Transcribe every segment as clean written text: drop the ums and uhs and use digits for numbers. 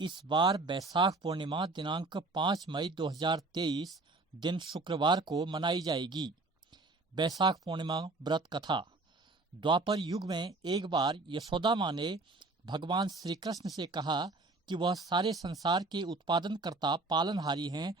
इस बार बैसाख पूर्णिमा दिनांक 5 मई 2023 दिन शुक्रवार को मनाई जाएगी। बैसाख पूर्णिमा व्रत कथा। द्वापर युग में एक बार यशोदा माँ ने भगवान श्री कृष्ण से कहा कि वह सारे संसार के उत्पादनकर्ता पालनहारी हैं।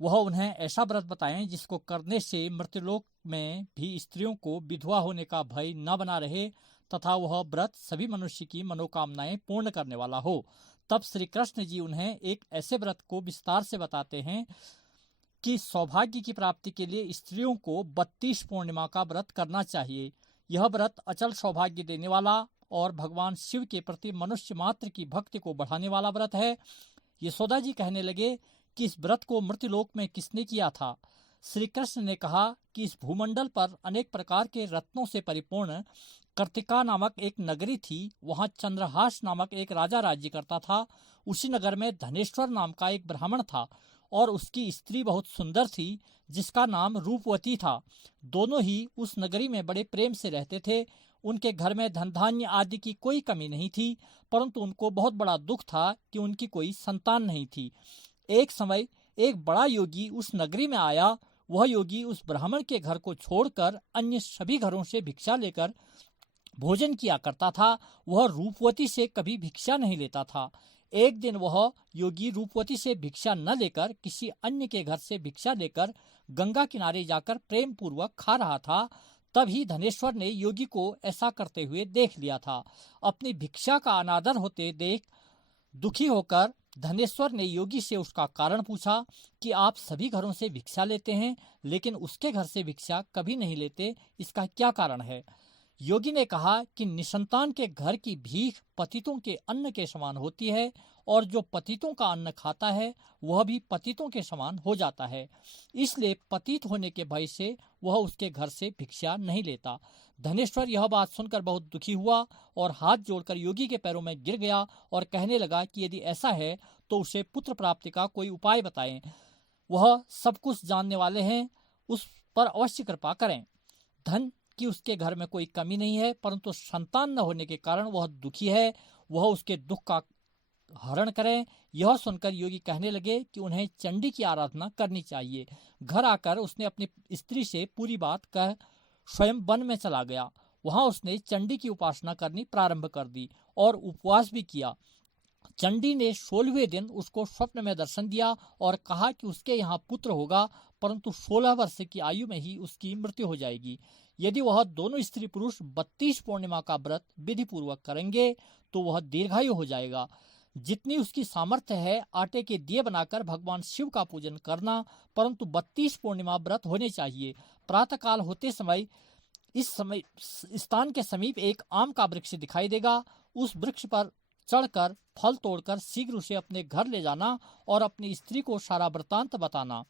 वह उन्हें ऐसा व्रत बताएं जिसको करने से मृत्युलोक में भी स्त्रियों को विधवा होने का भय न बना रहे तथा वह व्रत सभी मनुष्य की मनोकामनाएं पूर्ण करने वाला हो। तब श्री कृष्ण जी उन्हें एक ऐसे व्रत को विस्तार से बताते हैं कि सौभाग्य की प्राप्ति के लिए स्त्रियों को 32 पूर्णिमा का व्रत करना चाहिए। यह व्रत अचल सौभाग्य देने वाला और भगवान शिव के प्रति मनुष्य मात्र की भक्ति को बढ़ाने वाला व्रत है। यशोदा जी कहने लगे कि इस व्रत को मृत्युलोक में किसने किया था। श्री कृष्ण ने कहा कि इस भूमंडल पर अनेक प्रकार के रत्नों से परिपूर्ण कर्तिका नामक एक नगरी थी। वहां चंद्रहास नामक एक राजा राज्य करता था। उसी नगर में धनेश्वर नाम का एक ब्राह्मण था और उसकी स्त्री बहुत सुंदर थी जिसका नाम रूपवती था। दोनों ही उस नगरी में बड़े प्रेम से रहते थे। उनके घर में धन धान्य आदि की कोई कमी नहीं थी, परंतु उनको बहुत बड़ा दुख था कि उनकी कोई संतान नहीं थी। एक समय एक बड़ा योगी उस नगरी में आया। वह योगी उस ब्राह्मण के घर को छोड़कर अन्य सभी घरों से भिक्षा लेकर भोजन किया करता था। वह रूपवती से कभी भिक्षा नहीं लेता था। एक दिन वह योगी रूपवती से भिक्षा न लेकर किसी अन्य के घर से भिक्षा लेकर गंगा किनारे जाकर प्रेम पूर्वक खा रहा था। तभी धनेश्वर ने योगी को ऐसा करते हुए देख लिया था। अपनी भिक्षा का अनादर होते देख दुखी होकर धनेश्वर ने योगी से उसका कारण पूछा कि आप सभी घरों से भिक्षा लेते हैं लेकिन उसके घर से भिक्षा कभी नहीं लेते, इसका क्या कारण है। योगी ने कहा कि निसंतान के घर की भीख पतितों के अन्न के समान होती है और जो पतितों का अन्न खाता है वह भी पतितों के समान हो जाता है। इसलिए पतित होने के भय से वह उसके घर से भिक्षा नहीं लेता। धनेश्वर यह बात सुनकर बहुत दुखी हुआ और हाथ जोड़कर योगी के पैरों में गिर गया और कहने लगा कि यदि ऐसा है तो उसे पुत्र प्राप्ति का कोई उपाय बताएं। वह सब कुछ जानने वाले हैं, उस पर अवश्य कृपा करें। धन कि उसके घर में कोई कमी नहीं है, परंतु संतान न होने के कारण वह दुखी है। वह उसके दुख का हरण करें। यह सुनकर योगी कहने लगे कि उन्हें चंडी की आराधना करनी चाहिए। घर आकर उसने अपनी स्त्री से पूरी बात कह स्वयं वन में चला गया। वहां उसने चंडी की उपासना करनी प्रारंभ कर दी और उपवास भी किया। चंडी ने 16वें दिन उसको स्वप्न में दर्शन दिया और कहा कि उसके यहाँ पुत्र होगा, परंतु 16 वर्ष की आयु में ही उसकी मृत्यु हो जाएगी। यदि वह दोनों स्त्री पुरुष 32 पूर्णिमा का व्रत विधि पूर्वक करेंगे तो वह दीर्घायु हो जाएगा। जितनी उसकी सामर्थ्य है आटे के दिए बनाकर भगवान शिव का पूजन करना, परंतु 32 पूर्णिमा व्रत होने चाहिए। प्रातःकाल होते समय इस समय स्थान के समीप एक आम का वृक्ष दिखाई देगा। उस वृक्ष पर चढ़कर फल तोड़कर शीघ्र उसे अपने घर ले जाना और अपनी स्त्री को सारा वृतांत बताना।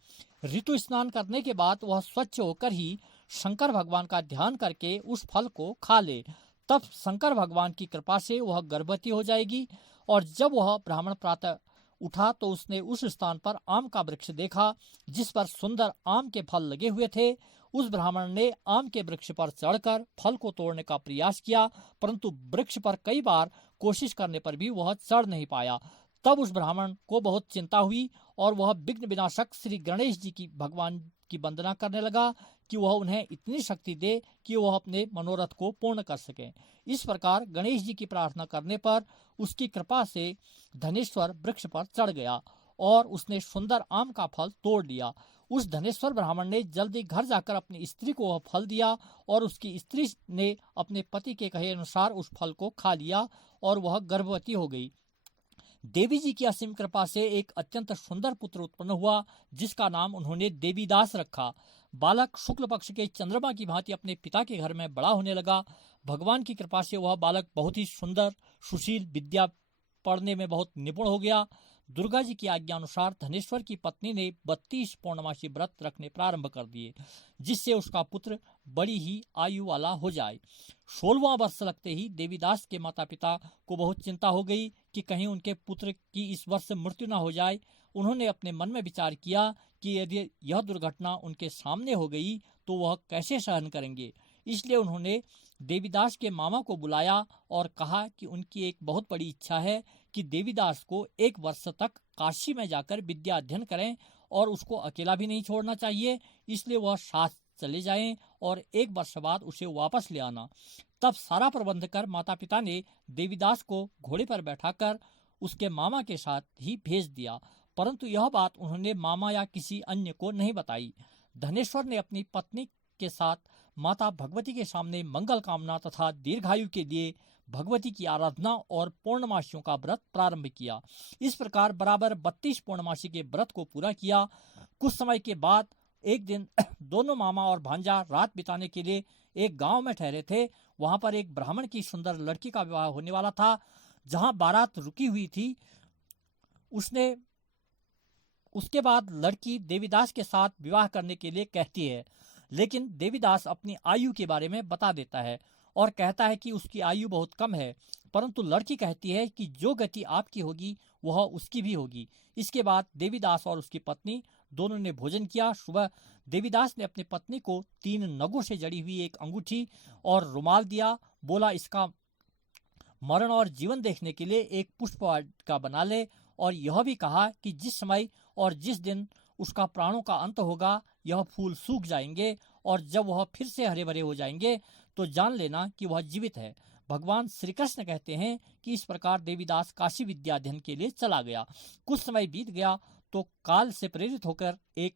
ऋतु स्नान करने के बाद वह स्वच्छ होकर ही शंकर भगवान का ध्यान करके उस फल को खा ले। तब शंकर भगवान की कृपा से वह गर्भवती हो जाएगी। और जब वह ब्राह्मण प्रातः उठा तो उसने उस स्थान पर आम का वृक्ष देखा जिस पर सुंदर आम के फल लगे हुए थे। उस ब्राह्मण ने आम के वृक्ष पर चढ़कर फल को तोड़ने का प्रयास किया, परंतु वृक्ष पर कई बार कोशिश करने पर भी वह चढ़ नहीं पाया। तब उस ब्राह्मण को बहुत चिंता हुई और वह विघ्न विनाशक श्री गणेश जी की भगवान की वंदना करने लगा कि वह उन्हें इतनी शक्ति दे कि वह अपने मनोरथ को पूर्ण कर सकें। इस प्रकार गणेश जी की प्रार्थना करने पर उसकी कृपा से धनेश्वर वृक्ष पर चढ़ गया और उसने सुंदर आम का फल तोड़ लिया। उस धनेश्वर ब्राह्मण ने जल्दी घर जाकर अपनी स्त्री को वह फल दिया और उसकी स्त्री ने अपने पति के कहे अनुसार उस फल को खा लिया और वह गर्भवती हो गई। देवी जी की असीम कृपा से एक अत्यंत सुंदर पुत्र उत्पन्न हुआ जिसका नाम उन्होंने देवीदास रखा। बालक शुक्ल पक्ष के चंद्रमा की भांति अपने पिता के घर में बड़ा होने लगा। भगवान की कृपा से वह बालक बहुत ही सुंदर, सुशील, विद्या पढ़ने में बहुत निपुण हो गया। दुर्गा जी की आज्ञा अनुसार धनेश्वर की पत्नी ने 32 पूर्णमासी व्रत रखने प्रारंभ कर दिए जिससे उसका पुत्र बड़ी ही आयु वाला हो जाए। 16वां वर्ष लगते ही देवीदास के माता पिता को बहुत चिंता हो गई कि कहीं उनके पुत्र की इस वर्ष मृत्यु न हो जाए। उन्होंने अपने मन में विचार किया कि यदि यह दुर्घटना उनके सामने हो गई तो वह कैसे सहन करेंगे। इसलिए उन्होंने देवीदास के मामा को बुलाया और कहा कि उनकी एक बहुत बड़ी इच्छा है कि देवीदास को 1 वर्ष तक काशी में जाकर विद्या अध्ययन करें और उसको अकेला भी नहीं छोड़ना चाहिए, इसलिए वह साथ चले जाएं और 1 वर्ष बाद उसे वापस ले आना। तब सारा प्रबंध कर माता पिता ने देवीदास को घोड़े पर बैठाकर उसके मामा के साथ ही भेज दिया, परंतु यह बात उन्होंने मामा या किसी अन्य को नहीं बताई। धनेश्वर ने अपनी पत्नी के साथ माता भगवती के सामने मंगल कामना तथा दीर्घायु के लिए भगवती की आराधना और पूर्णमासियों का व्रत प्रारंभ किया। इस प्रकार बराबर 32 पूर्णमासी के व्रत को पूरा किया। कुछ समय के बाद एक दिन दोनों मामा और भांजा रात बिताने के लिए एक गांव में ठहरे थे। वहां पर एक ब्राह्मण की सुंदर लड़की का विवाह होने वाला था। जहां बारात रुकी हुई थी, उसके बाद लड़की देवीदास के साथ विवाह करने के लिए कहती है, लेकिन देवीदास अपनी आयु के बारे में बता देता है और कहता है कि उसकी आयु बहुत कम है, परंतु लड़की कहती है कि जो गति आपकी होगी वह उसकी भी होगी। इसके बाद देवीदास और उसकी पत्नी दोनों ने भोजन किया। सुबह देवीदास ने अपनी पत्नी को 3 नगों से जड़ी हुई एक अंगूठी और रुमाल दिया। बोला, इसका मरण और जीवन देखने के लिए एक पुष्प वाटिका बना ले, और यह भी कहा कि जिस समय और जिस दिन उसका प्राणों का अंत होगा यह फूल सूख जाएंगे, और जब वह फिर से हरे भरे हो जाएंगे तो जान लेना कि वह जीवित है। भगवान श्री कृष्ण कहते हैं कि इस प्रकार देवीदास काशी विद्या अध्ययन के लिए चला गया। कुछ समय बीत गया तो काल से प्रेरित होकर एक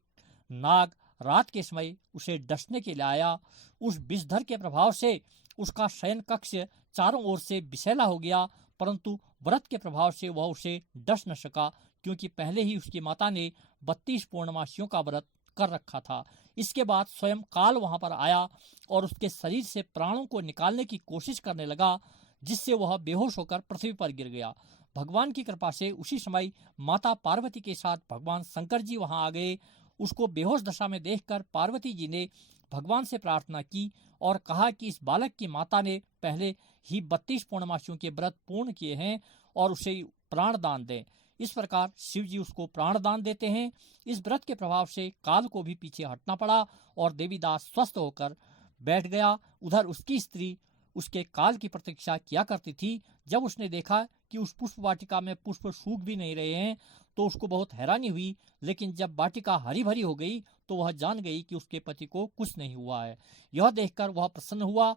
नाग रात के समय उसे डसने के लिए आया। उस विषधर के प्रभाव से उसका शयन कक्ष चारों ओर से विषैला हो गया, परंतु व्रत के प्रभाव से वह उसे डस न सका, क्योंकि पहले ही उसकी माता ने 32 पूर्णमासियों का व्रत कर रखा था। इसके बाद स्वयं काल वहां पर आया और उसके शरीर से प्राणों को निकालने की कोशिश करने लगा, जिससे वह बेहोश होकर पृथ्वी पर गिर गया। भगवान की कृपा से उसी समय माता पार्वती के साथ भगवान शंकर जी वहां आ गए। उसको बेहोश दशा में देखकर पार्वती जी ने भगवान से प्रार्थना की और कहा कि इस बालक की माता ने पहले ही 32 पूर्णमासियों के व्रत पूर्ण किए हैं और उसे प्राण दान दें। इस प्रकार शिव जी उसको प्राण दान देते हैं। इस व्रत के प्रभाव से काल को भी पीछे हटना पड़ा और देवीदास स्वस्थ होकर बैठ गया। उधर उसकी स्त्री उसके काल की प्रतीक्षा किया करती थी। जब उसने देखा कि उस पुष्प वाटिका में पुष्प सूख भी नहीं रहे हैं तो उसको बहुत हैरानी हुई, लेकिन जब वाटिका हरी भरी हो गई तो वह जान गई कि उसके पति को कुछ नहीं हुआ है। यह देखकर वह प्रसन्न हुआ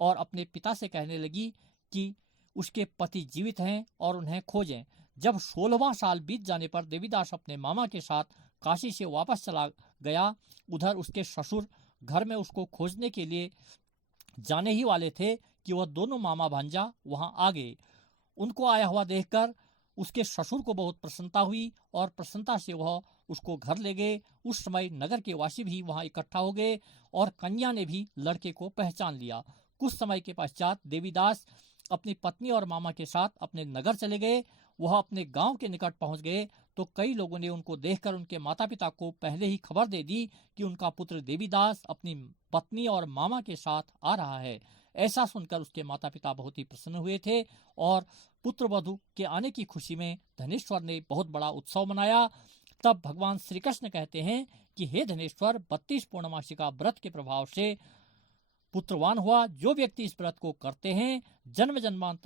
और अपने पिता से कहने लगी कि उसके पति जीवित हैं और उन्हें खोजें। जब 16वां साल बीत जाने पर देवीदास अपने मामा के साथ काशी से वापस चला गया। उधर उसके ससुर घर में उसको खोजने के लिए जाने ही वाले थे कि वह दोनों मामा भांजा वहां आ गए। उनको आया हुआ देखकर उसके ससुर को बहुत प्रसन्नता हुई और प्रसन्नता से वह उसको घर ले गए। उस समय नगर के वासी भी वहां इकट्ठा हो गए और कन्या ने भी लड़के को पहचान लिया। कुछ समय के पश्चात देवीदास अपनी पत्नी और मामा के साथ अपने नगर चले गए। वह अपने गांव के निकट पहुंच गए तो कई लोगों ने उनको देखकर उनके माता पिता को पहले ही खबर दे दी कि उनका पुत्र देवीदास अपनी पत्नी और मामा के साथ आ रहा है। ऐसा सुनकर उसके माता पिता बहुत ही प्रसन्न हुए थे और पुत्र वधू के आने की खुशी में धनेश्वर ने बहुत बड़ा उत्सव मनाया। तब भगवान श्री कृष्ण कहते हैं कि हे धनेश्वर, 32 पूर्णमासी का व्रत के प्रभाव से पुत्रवान हुआ। जो व्यक्ति इस व्रत को करते हैं जन्म जन्मांतर